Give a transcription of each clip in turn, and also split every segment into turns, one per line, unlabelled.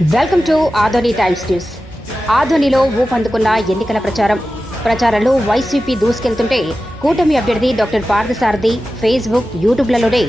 Welcome to Adoni times news. ఆధోనిలో ఊపందుకున్న ఎన్నికల ప్రచారం. ప్రచారంలో వైసీపీ దూసుకెళ్తుంటే కూటమి అభ్యర్థి డాక్టర్ పార్థసారథి ఫేస్బుక్ యూట్యూబ్లలోనే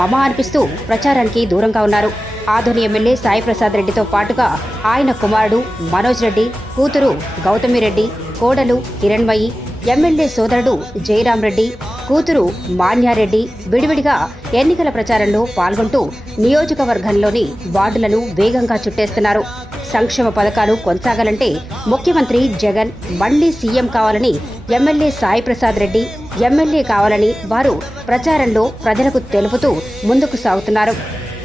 మమ అనిపిస్తూ ప్రచారానికి దూరంగా ఉన్నారు. ఆధోని ఎమ్మెల్యే సాయి ప్రసాద్ రెడ్డితో పాటుగా ఆయన కుమారుడు మనోజ్ రెడ్డి కూతురు గౌతమి రెడ్డి కోడలు కిరణ్మయి ఎమ్మెల్యే సోదరుడు జయరాం రెడ్డి కూతురు మాన్యారెడ్డి విడివిడిగా ఎన్నికల ప్రచారంలో పాల్గొంటూ నియోజకవర్గంలోని వార్డులను వేగంగా చుట్టేస్తున్నారు. సంక్షేమ పథకాలు కొనసాగాలంటే ముఖ్యమంత్రి జగన్ మళ్ళీ సీఎం కావాలని ఎమ్మెల్యే సాయి ప్రసాద్ రెడ్డి ఎమ్మెల్యే కావాలని వారు ప్రచారంలో ప్రజలకు తెలుపుతూ ముందుకు సాగుతున్నారు.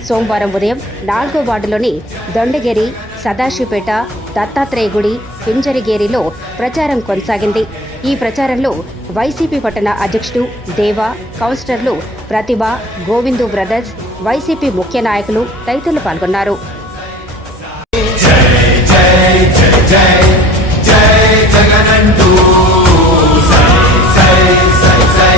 సోమవారం ఉదయం నాలుగో వార్డులోని దొండగిరి సదాశివపేట దత్తాత్రేయగుడి పింజరిగేరిలో ప్రచారం కొనసాగింది. ఈ ప్రచారంలో వైసీపీ పట్టణ అధ్యక్షుడు దేవా కౌన్సిలర్లు ప్రతిభ గోవిందు బ్రదర్స్ వైసీపీ ముఖ్య నాయకులు తదితరులు పాల్గొన్నారు
జగనంటూ సై సై సై సై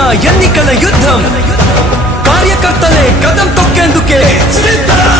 కలిసొచ్చిన ఎన్నికల యుద్ధం. కార్యకర్తలే కదం తొక్కేందుకే సిద్ధం.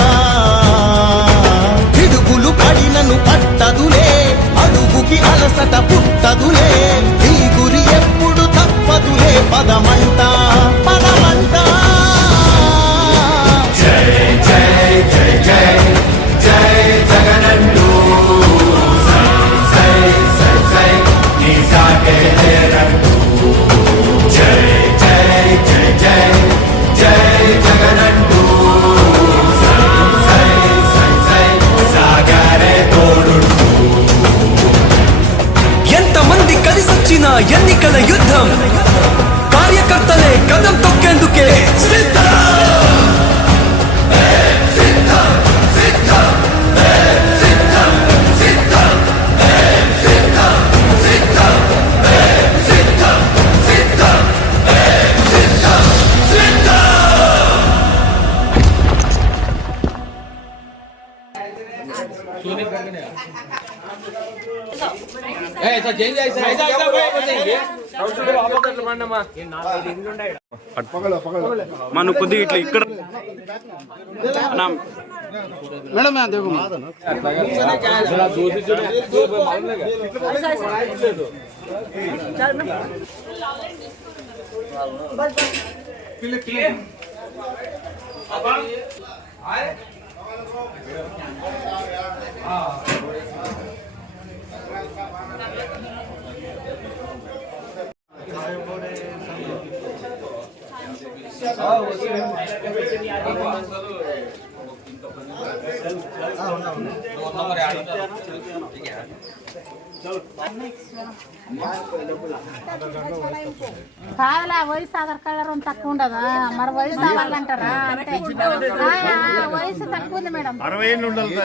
యుద్ధం కార్యకర్తలే కదం తొక్కేందుకే సిద్ధం.
మనం కొద్దిగా ఇట్లా ఇక్కడ నా
కాదులే వయసు ఆధార్ కార్డు తక్కువ ఉండదా? మరి వయసు అవ్వాలంటారా అంటే ఆ, ఆ, వయసు తక్కువ ఉంది మేడం.
అరవై ఏళ్ళు ఉండాలి.